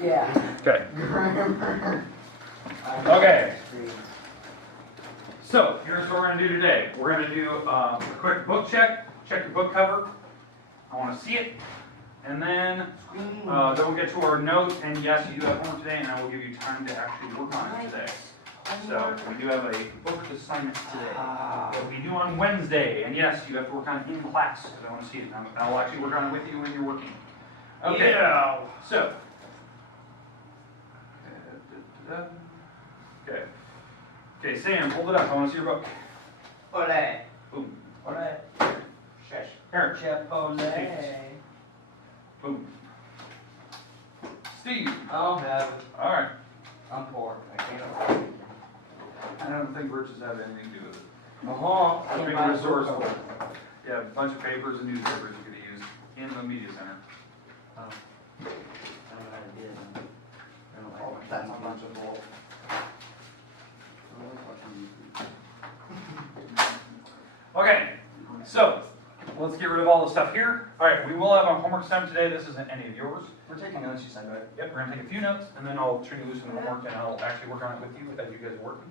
Yeah. Okay. Okay. So here's what we're going to do today. We're going to do a quick book check. Check your book cover. I want to see it. And then we'll get to our notes. And yes, you do have homework today, and I will give you time to actually work on it today. So we do have a book assignment today that we do on Wednesday. And yes, you have to work on it in class because I want to see it. And I'll actually work on it with you when you're working. Okay. Yeah. So. Okay. Okay, Sam, hold it up. I want to see your book. Olé. Boom. Olé. Shush. Here. Chipotle. Boom. Steve. I don't have it. All right. I'm poor. I can't afford it. I don't think riches have anything to do with it. Can't Being buy a resourceful. book. Yeah, a bunch of papers and newspapers you could use in the media center. Oh. I don't know how to do it. I don't like That's a bunch of bull. Okay, so let's get rid of all the stuff here. All right, we will have a homework assignment today. This isn't any of yours. We're taking notes, you said, right? Yep, we're gonna take a few notes, and then I'll turn you loose from the homework, and I'll actually work on it with you as you guys are working.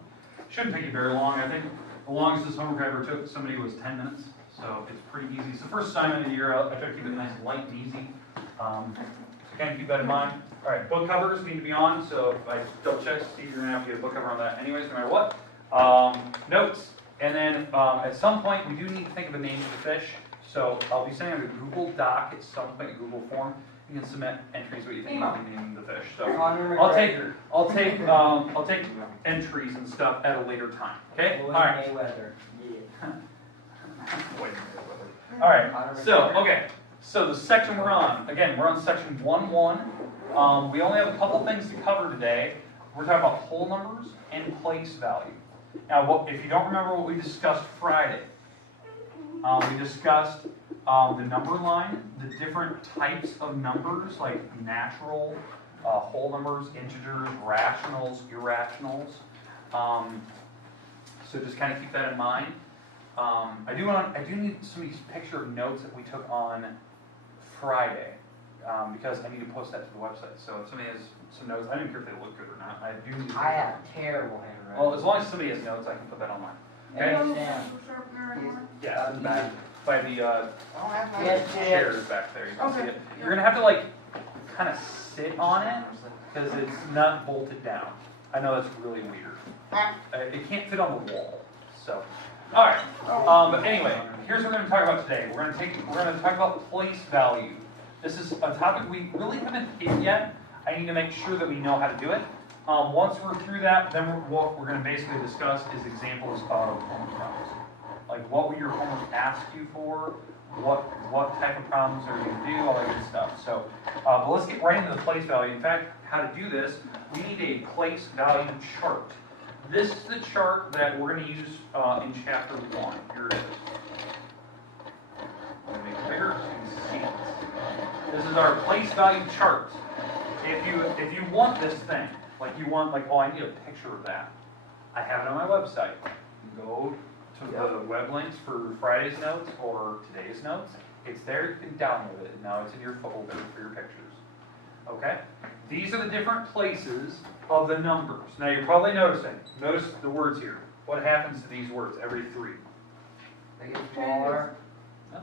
Shouldn't take you very long. I think the longest this homework I ever took somebody was 10 minutes, so it's pretty easy. It's the first assignment of the year. I try to keep it nice and light and easy. So kind of keep that in mind. All right, book covers need to be on, so if I double check, Steve, you're gonna have to get a book cover on that anyways, no matter what. Notes, and then at some point we do need to think of a name for the fish. So I'll be sending out a Google Doc at some point, a Google form. You can submit entries what you think about naming the fish. So I'll take entries and stuff at a later time. Okay? All right. Mayweather. All right. So the section we're on, again, we're on section 1.1. We only have a couple things to cover today. We're talking about whole numbers and place value. Now, if you don't remember what we discussed Friday, we discussed the number line, the different types of numbers like natural, whole numbers, integers, rationals, irrationals. So just kind of keep that in mind. I do need somebody's picture of notes that we took on Friday because I need to post that to the website. So if somebody has some notes, I don't care if they look good or not. I do need. I have terrible handwriting. Well, as long as somebody has notes, I can put that online. Okay? Yeah, in the back by the chairs back there. You can see it. You're gonna have to like kind of sit on it because it's not bolted down. I know that's really weird. It can't fit on the wall. So, all right. But anyway, here's what we're gonna talk about today. We're gonna talk about place value. This is a topic we really haven't hit yet. I need to make sure that we know how to do it. Once we're through that, then what we're going to basically discuss is examples of homework problems. Like what would your homework ask you for? What type of problems are you going to do? All that good stuff. So, but let's get right into the place value. In fact, how to do this, we need a place value chart. This is the chart that we're going to use in chapter 1. Here it is. I'm going to make it bigger so you can see it. This is our place value chart. If you want this thing, like you want, like, oh, I need a picture of that. I have it on my website. Go to the web links for Friday's notes or today's notes. It's there. You can download it. Now it's in your folder for your pictures. Okay? These are the different places of the numbers. Now you're probably noticing. Notice the words here. What happens to these words every 3? They get smaller. No.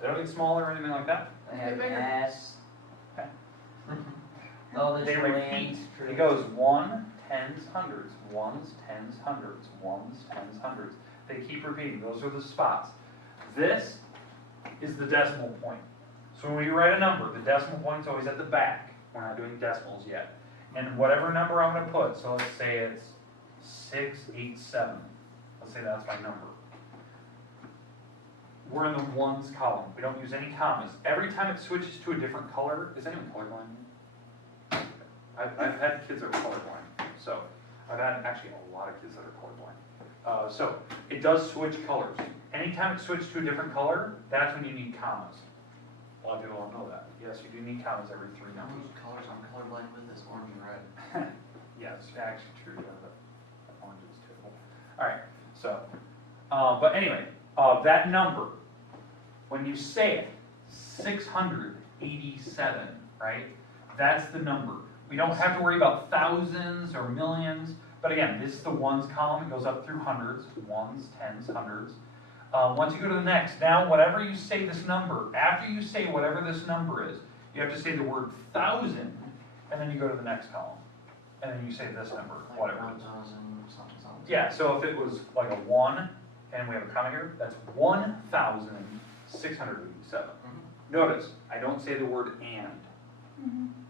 They don't get smaller or anything like that. They have an S. Okay. All the They repeat. It goes 1, tens, hundreds, ones, tens, hundreds, ones, tens, hundreds. They keep repeating. Those are the spots. This is the decimal point. So when we write a number, the decimal point's always at the back. We're not doing decimals yet. And whatever number I'm going to put, so let's say it's 687. Let's say that's my number. We're in the ones column. We don't use any commas. Every time it switches to a different color, is anyone colorblind? I've had kids that are colorblind, so I've had actually a lot of kids that are colorblind. So it does switch colors. Anytime it switches to a different color, that's when you need commas. A lot of people don't know that. Yes, you do need commas every 3 numbers. Which colors I'm colorblind with is orange and red. Yes, actually true. But orange is too. All right. So, but anyway, that number, when you say it, 687, right? That's the number. We don't have to worry about thousands or millions, but again, this is the ones column, it goes up through hundreds, ones, tens, hundreds. Once you go to the next, now whatever you say this number, after you say whatever this number is, you have to say the word thousand, and then you go to the next column. And then you say this number, Like whatever it is. 1,000 something something. Yeah, so if it was like a 1, and we have a comma here, that's 1,687. Notice, I don't say the word and.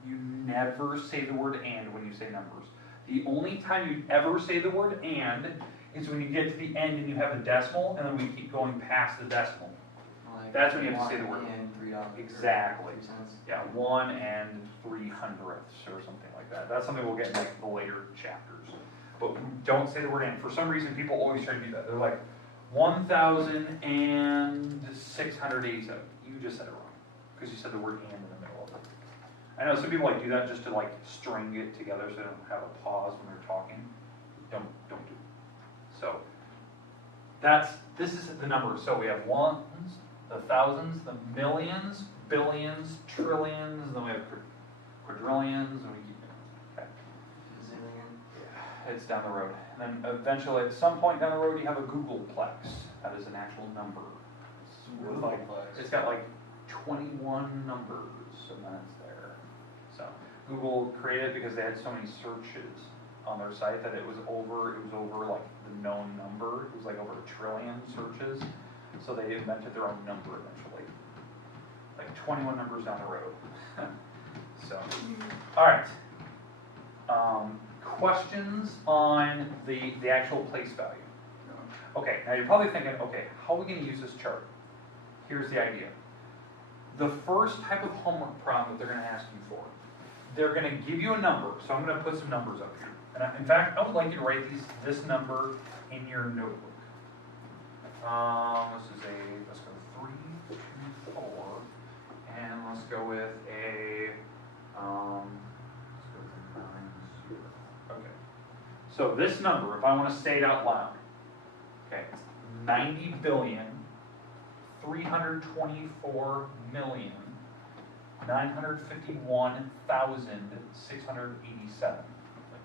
You never say the word and when you say numbers. The only time you ever say the word and is when you get to the end and you have a decimal, and then we keep going past the decimal. Like That's when you have to say the word. And $3. Exactly. 3 cents. Yeah, 1 and 300ths or something like that. That's something we'll get in like the later chapters. But don't say the word and. For some reason, people always try to do that. They're like, 1,687. You just said it wrong, because you said the word and in the middle of it. I know some people like do that just to like string it together so they don't have a pause when they're talking. Don't do it. So this is the numbers. So we have ones, the thousands, the millions, billions, trillions, and then we have quadrillions, and we keep going. Okay. Zillion. It's down the road. And then eventually, at some point down the road, you have a Googleplex. That is an actual number. With like, it's got like 21 numbers, and then it's there. So Google created it because they had so many searches on their site that it was over like the known number. It was like over 1 trillion searches. So they invented their own number eventually. Like 21 numbers down the road. So, all right. Questions on the actual place value? Okay, now you're probably thinking, okay, how are we going to use this chart? Here's the idea. The first type of homework problem that they're going to ask you for, they're going to give you a number. So I'm going to put some numbers up here. And in fact, I would like you to write this number in your notebook. Let's go 3, 2, 4, and let's go with a, let's go with a 9, 0. Okay. So this number, if I want to say it out loud, okay, it's 90,324,951,687.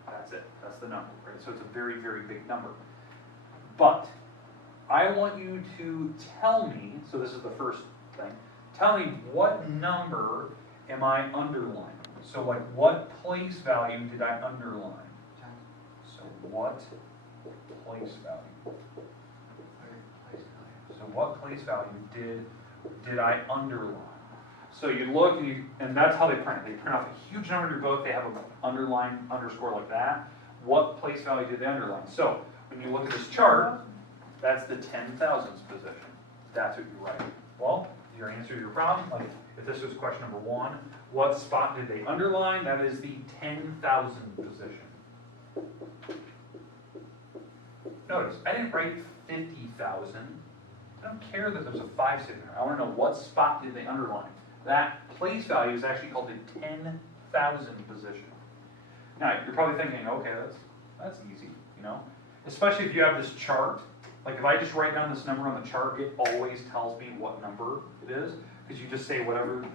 That's it. That's the number, right? So it's a very, very big number. But I want you to tell me, so this is the first thing, tell me what number am I underlining? So like what place value did I underline? So what place value? So what place value did I underline? So you look and that's how they print it. They print off a huge number in your book. They have an underline underscore like that. What place value did they underline? So when you look at this chart, that's the 10,000s position. That's what you write. Well, your answer to your problem, like if this was question number 1, what spot did they underline? That is the 10,000 position. Notice, I didn't write 50,000. I don't care that there's a 5 sitting there. I want to know what spot did they underline. That place value is actually called the 10,000 position. Now, you're probably thinking, okay, that's easy, you know? Especially if you have this chart. Like if I just write down this number on the chart, it always tells me what number it is, because you just say whatever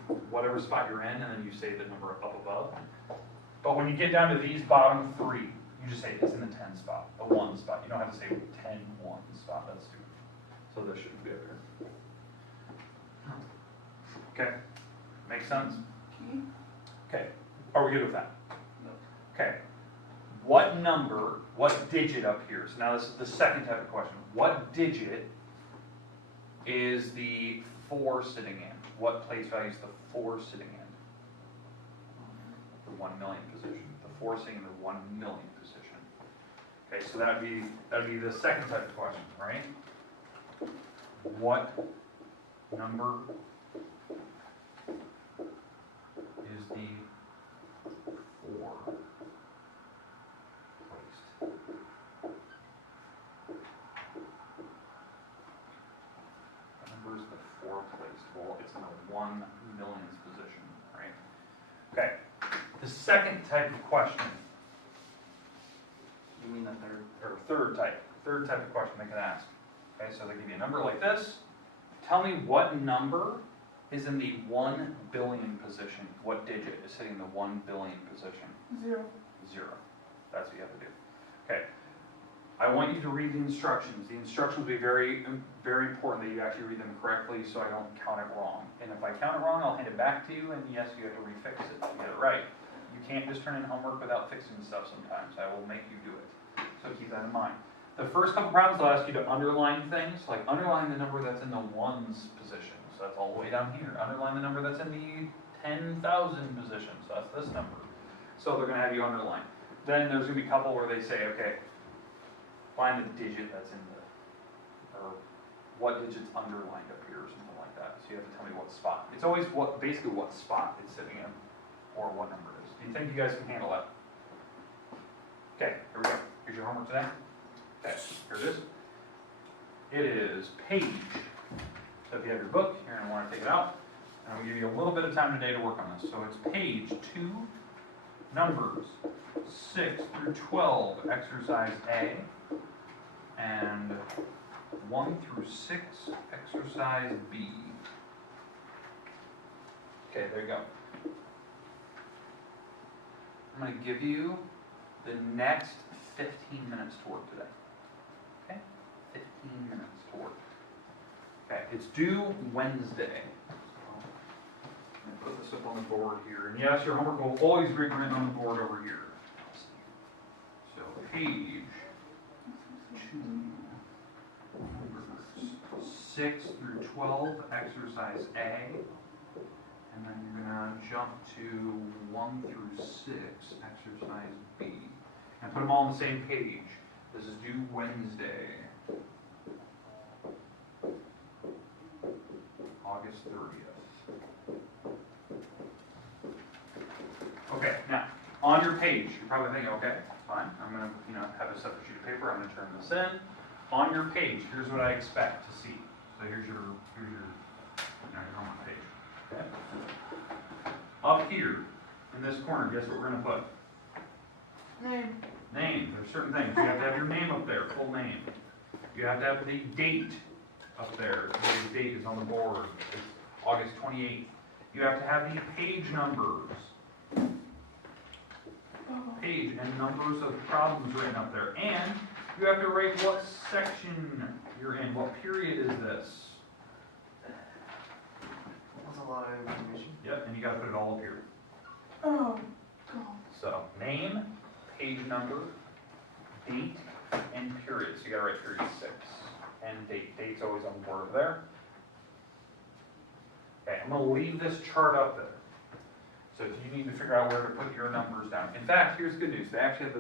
spot you're in, and then you say the number up above. But when you get down to these bottom 3, you just say it's in the 10 spot, the 1 spot. You don't have to say 10, 1 spot, that's stupid. So this shouldn't be up here. Okay, makes sense? Okay, are we good with that? No. Okay, what number, what digit up here? So now this is the second type of question. What digit is the 4 sitting in? What place value is the 4 sitting in? The 1 million position. The 4 sitting in the 1 million position. Okay, so that'd be the second type of question, right? What number is the 4 placed? What number is the 4 placed? Well, it's in the 1 millionth position, right? Okay. The second type of question. You mean the third? Or third type of question they can ask. Okay, so they give you a number like this. Tell me what number is in the 1 billion position, what digit is sitting in the 1 billion position? 0. 0. That's what you have to do. Okay. I want you to read the instructions. The instructions will be very, very important that you actually read them correctly so I don't count it wrong. And if I count it wrong, I'll hand it back to you, and yes, you have to refix it to get it right. You can't just turn in homework without fixing stuff sometimes. I will make you do it. So keep that in mind. The first couple problems, I'll ask you to underline things, like underline the number that's in the ones position. So that's all the way down here. Underline the number that's in the 10,000 position. So that's this number. So they're going to have you underline. Then there's going to be a couple where they say, okay, find the digit that's in the, or what digit's underlined up here or something like that. So you have to tell me what spot. It's always basically what spot it's sitting in or what number it is. Do you think you guys can handle that? Okay, here we go. Here's your homework today. Okay, here it is. It is page. So if you have your book, you're going to want to take it out. And I'm going to give you a little bit of time today to work on this. So it's page 2, numbers 6 through 12, exercise A. And 1 through 6, exercise B. Okay, there you go. I'm going to give you the next 15 minutes to work today. Okay? 15 minutes to work. Okay, it's due Wednesday. I'm going to put this up on the board here. And yes, your homework will always be written on the board over here. So, page 2, numbers 6 through 12, exercise A. And then you're going to jump to 1 through 6, exercise B. And put them all on the same page. This is due Wednesday, August 30th. Okay, now, on your page, you're probably thinking, okay, fine, I'm going to have a separate sheet of paper, I'm going to turn this in. On your page, here's what I expect to see. So here's your homework page. Okay. Up here, in this corner, guess what we're going to put? Name. Name. There's certain things. You have to have your name up there, full name. You have to have the date up there. The date is on the board. It's August 28th. You have to have the page numbers. Page and numbers of problems written up there. And you have to write what section you're in. What period is this? That's a lot of information. Yep, and you got to put it all up here. Oh, God. So, name, page number, date, and period. So you got to write period 6. And date. Date's always on the board over there. Okay, I'm going to leave this chart up there. So if you need to figure out where to put your numbers down. In fact, here's good news. They actually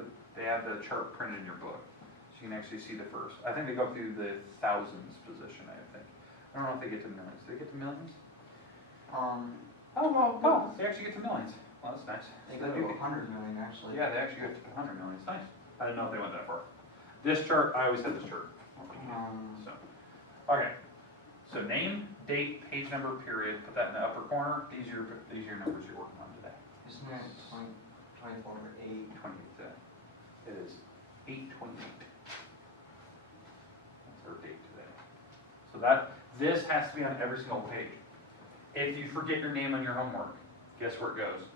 have the chart printed in your book. So you can actually see the first. I think they go through the thousands position, I think. I don't know if they get to millions. Do they get to millions? Oh, they actually get to millions. Well, that's nice. They So go to 100 million actually. yeah, they actually get to 100 million. It's nice. I didn't know if they went that far. This chart, I always had this chart. So, okay. So name, date, page number, period. Put that in the upper corner. These are your numbers you're working on today. Isn't it 24 or 8? 28th. It is 8/28. That's our date today. So this has to be on every single page. If you forget your name on your homework, guess where it goes?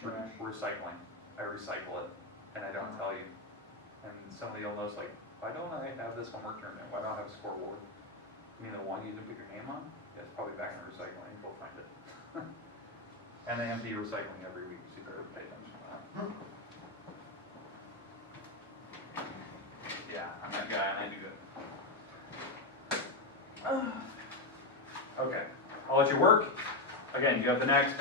Trash. Recycling. I recycle it, and I don't tell you. And somebody will know, like, why don't I have this homework turned in? Why don't I have a scoreboard? You mean the one you didn't put your name on? Yeah, it's probably back in the recycling. Go find it. And they empty recycling every week, so you better pay attention to that. Yeah, I'm that guy, and I do it. Okay, I'll let you work. Again, you have the next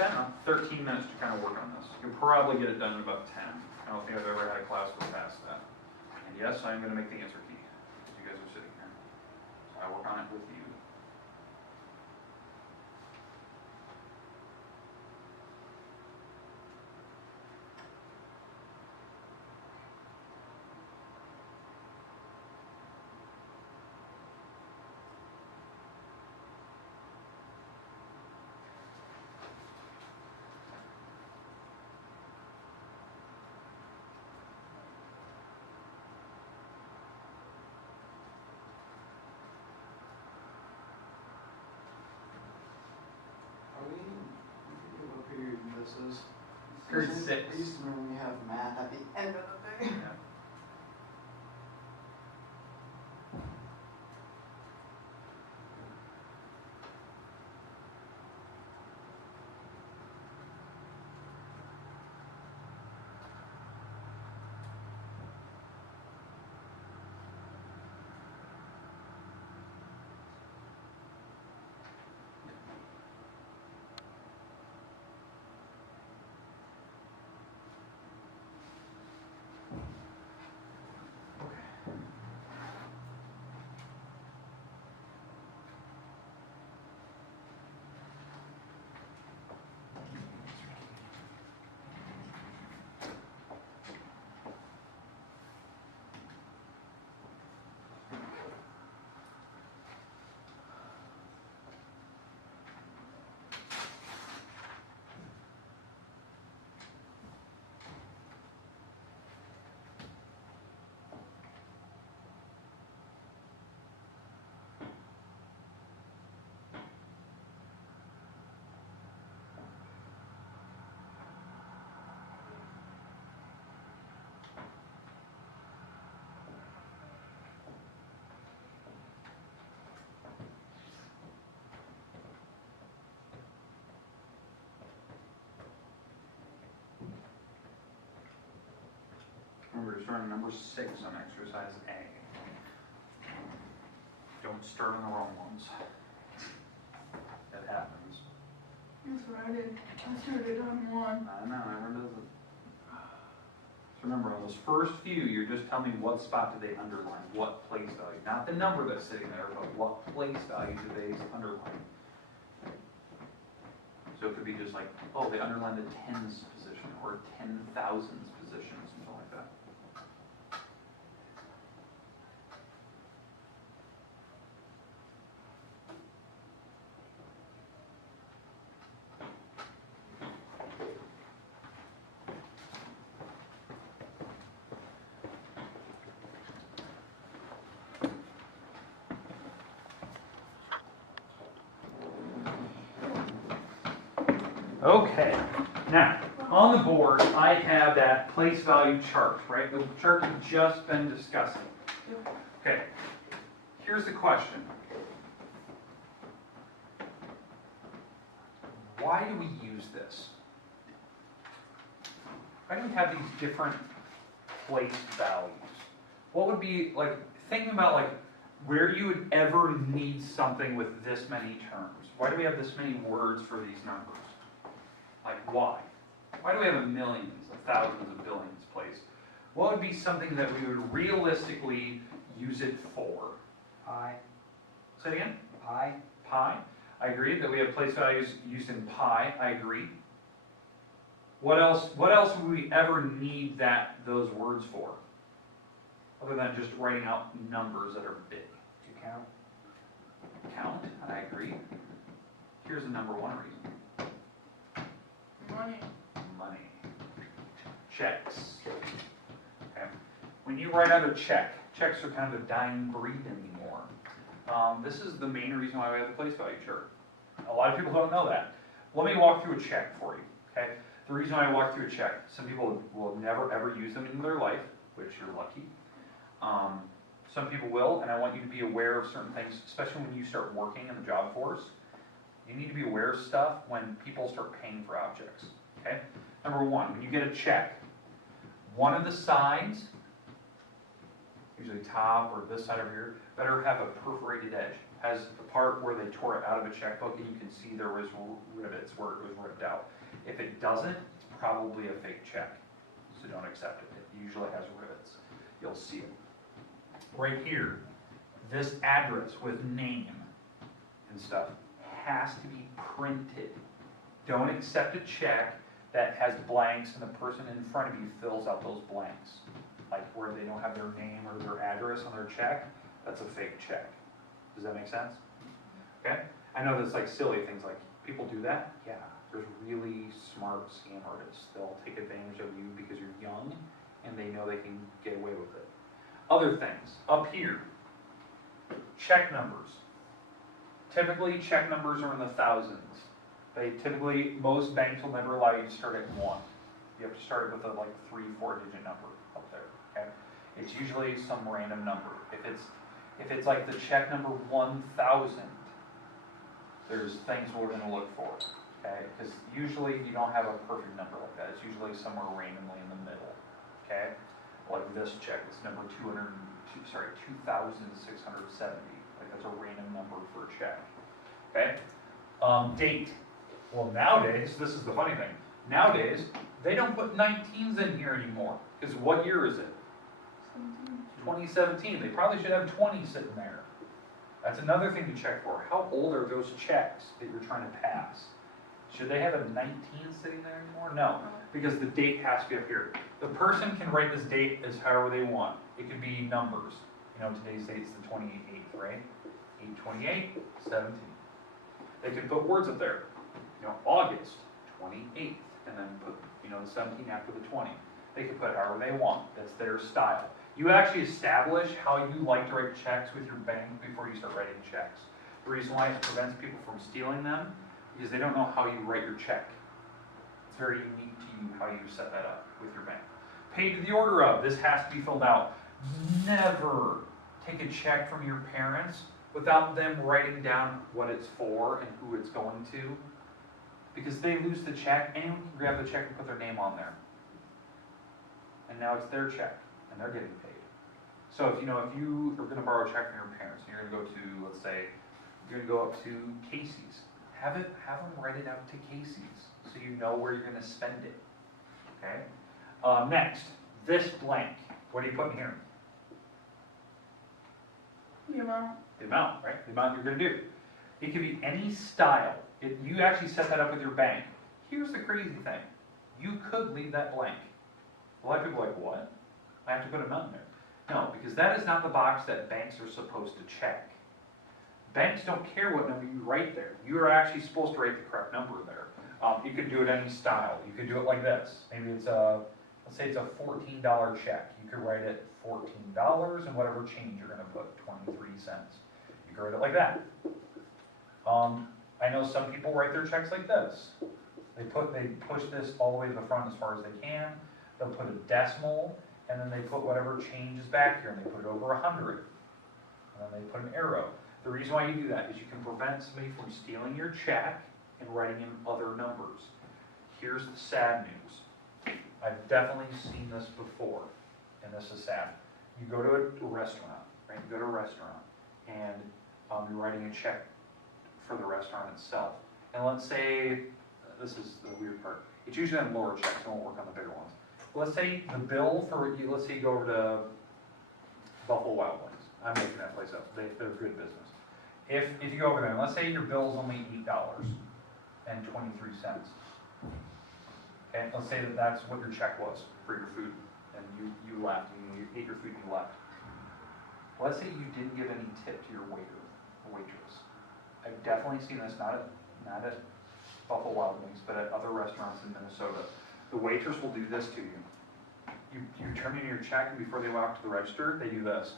13 minutes to kind of work on this. You'll probably get it done in about 10. I don't think I've ever had a class go past that. And yes, I'm going to make the answer key, as you guys are sitting here. So I work on it with you. Heard It 6. used to be when you have math at the end of the day. Yeah. Remember, just run number 6 on exercise A. Don't start on the wrong ones. That happens. That's what I did. I started on 1. I know, everyone does it. So remember, on those first few, you're just telling me what spot did they underline, what place value. Not the number that's sitting there, but what place value did they underline. So it could be just like, oh, they underlined the tens position or 10,000s position, something like that. Okay, now, on the board, I have that place value chart, right? The chart we've just been discussing. Okay, here's the question. Why do we use this? Why do we have these different place values? What would be, like, thinking about, like, where you would ever need something with this many terms. Why do we have this many words for these numbers? Like, why? Why do we have a millions, a thousands, of billions placed? What would be something that we would realistically use it for? Pi. Say it again? Pi. Pi. I agree that we have place values used in pi. I agree. What else would we ever need those words for? Other than just writing out numbers that are big. To count. Count, and I agree. Here's the number one reason. Money. Money. Checks. Okay. When you write out a check, checks are kind of a dying breed anymore. This is the main reason why we have the place value chart. A lot of people don't know that. Let me walk through a check for you. Okay. The reason why I walk through a check, some people will never ever use them in their life, which you're lucky. Some people will, and I want you to be aware of certain things, especially when you start working in the job force. You need to be aware of stuff when people start paying for objects, okay? Number one, when you get a check, one of the sides, usually top or this side over here, better have a perforated edge. Has the part where they tore it out of a checkbook and you can see there was rivets where it was ripped out. If it doesn't, it's probably a fake check, so don't accept it. It usually has rivets. You'll see it. Right here, this address with name and stuff has to be printed. Don't accept a check that has blanks and the person in front of you fills out those blanks. Like where they don't have their name or their address on their check, that's a fake check. Does that make sense? Okay? I know that's like silly things like, people do that? Yeah. There's really smart scam artists. They'll take advantage of you because you're young and they know they can get away with it. Other things, up here, check numbers. Typically, check numbers are in the thousands. Most banks will never allow you to start at 1. You have to start it with a like 3-4 digit number up there, okay? It's usually some random number. If it's like the check number 1,000, there's things we're gonna look for, okay? Because usually you don't have a perfect number like that. It's usually somewhere randomly in the middle, okay? Like this check, it's number 2,670. Like that's a random number for a check, okay? Date. Well, nowadays, this is the funny thing. Nowadays, they don't put 19s in here anymore. Because what year is it? 2017. They probably should have 20 sitting there. That's another thing to check for. How old are those checks that you're trying to pass? Should they have a 19 sitting there anymore? No, because the date has to be up here. The person can write this date as however they want. It could be numbers. You know, today's date's the 28th, right? 8/28/17. They can put words up there. You know, August 28th, and then put, you know, the 17 after the 20. They can put however they want. That's their style. You actually establish how you like to write checks with your bank before you start writing checks. The reason why it prevents people from stealing them is they don't know how you write your check. It's very unique to you how you set that up with your bank. Paid to the order of. This has to be filled out. Never take a check from your parents without them writing down what it's for and who it's going to. Because they lose the check, anyone can grab the check and put their name on there. And now it's their check, and they're getting paid. So if you are going to borrow a check from your parents, and you're going to go to, let's say, you're going to go up to Casey's. Have them write it out to Casey's, so you know where you're going to spend it. Okay. Next, this blank. What do you put in here? The amount. The amount, right? The amount you're going to do. It could be any style. You actually set that up with your bank. Here's the crazy thing. You could leave that blank. A lot of people are like, what? I have to put an amount in there. No, because that is not the box that banks are supposed to check. Banks don't care what number you write there. You are actually supposed to write the correct number there. You could do it any style. You could do it like this. Maybe it's let's say it's a $14 check. You could write it $14 and whatever change you're going to put, 23 cents. You could write it like that. I know some people write their checks like this. They push this all the way to the front as far as they can. They'll put a decimal, and then they put whatever change is back here, and they put it over 100. And then they put an arrow. The reason why you do that is you can prevent somebody from stealing your check and writing in other numbers. Here's the sad news. I've definitely seen this before, and this is sad. You go to a restaurant, right? You go to a restaurant, and you're writing a check for the restaurant itself. And let's say, this is the weird part, it's usually on lower checks, it won't work on the bigger ones. Let's say the bill for, let's say you go over to Buffalo Wild Wings. I'm making that place up, they're good business. If you go over there, and let's say your bill is only $8.23. Okay, let's say that's what your check was for your food, and you left, and you ate your food and you left. Let's say you didn't give any tip to your waiter or waitress. I've definitely seen this, not at Buffalo Wild Wings, but at other restaurants in Minnesota. The waitress will do this to you. You turn in your check, and before they walk to the register, they do this.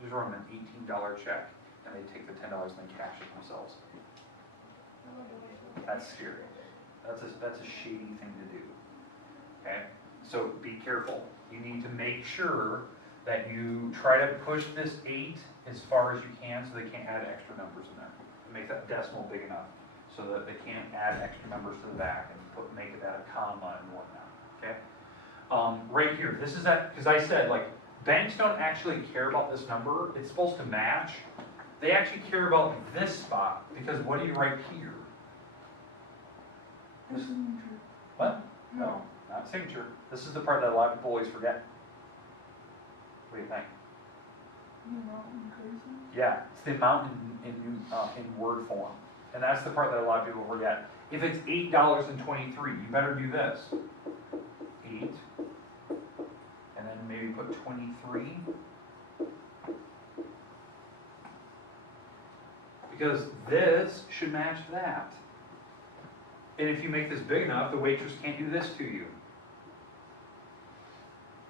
Just run an $18 check, and they take the $10 and they cash it themselves. That's scary. That's a shady thing to do. Okay? So be careful. You need to make sure that you try to push this 8 as far as you can so they can't add extra numbers in there. Make that decimal big enough so that they can't add extra numbers to the back and make it add a comma and whatnot. Okay? Right here, this is that, because I said, like, banks don't actually care about this number. It's supposed to match. They actually care about this spot, because what do you write here? Signature. What? No. Not signature. This is the part that a lot of people always forget. What do you think? The amount increasing. Yeah, it's the amount in word form. And that's the part that a lot of people forget. If it's $8.23, you better do this. 8. And then maybe put 23. Because this should match that. And if you make this big enough, the waitress can't do this to you.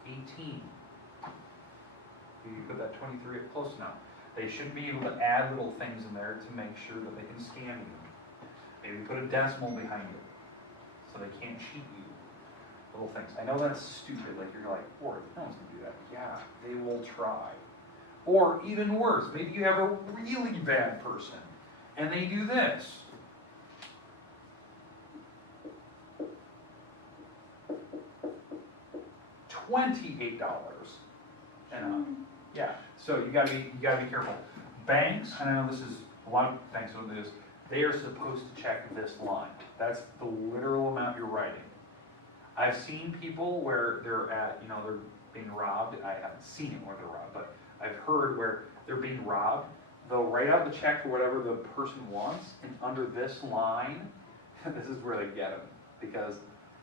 18. You put that 23 up close enough. They should be able to add little things in there to make sure that they can scan you. Maybe put a decimal behind it. so they can't cheat you. Little things. I know that's stupid, like you're like, or no one's gonna do that. Yeah, they will try. Or even worse, maybe you have a really bad person and they do this. $28 and up. Yeah, so you gotta be careful. Banks, and I know this is a lot of banks will do this, they are supposed to check this line. That's the literal amount you're writing. I've seen people where they're at, they're being robbed. I haven't seen it where they're robbed, but I've heard where they're being robbed. They'll write out the check for whatever the person wants, and under this line, this is where they get them. Because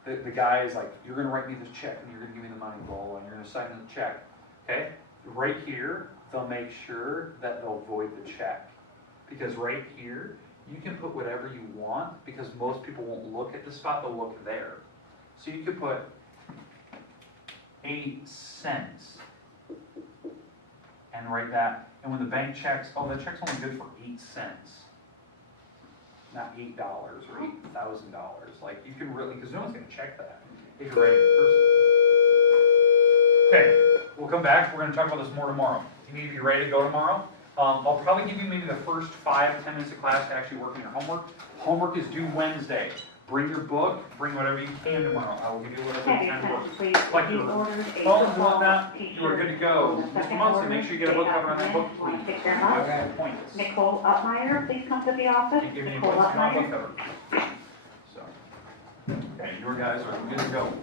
the guy is like, you're going to write me this check, and you're going to give me the money, blah, blah, and you're going to sign the check. Okay? Right here, they'll make sure that they'll void the check. Because right here, you can put whatever you want, because most people won't look at the spot, they'll look there. So you could put 8 cents and write that. And when the bank checks, oh, the check's only good for 8 cents. Not $8 or $8,000. Like, you can really, because no one's going to check that if you're writing in person. Okay, we'll come back. We're going to talk about this more tomorrow. You need to be ready to go tomorrow. I'll probably give you maybe the first 5-10 minutes of class to actually work on your homework. Homework is due Wednesday. Bring your book, bring whatever you can tomorrow. I will give you whatever kind of book. Like your phones and whatnot, you are good to go. Mr. Munson, make sure you get a book cover on that book, please. Thank you very much. Points. Nicole Upmeyer, please come to the office. Can't give me any Nicole points, not a book Upmeyer. cover. So, okay, your guys are good to go.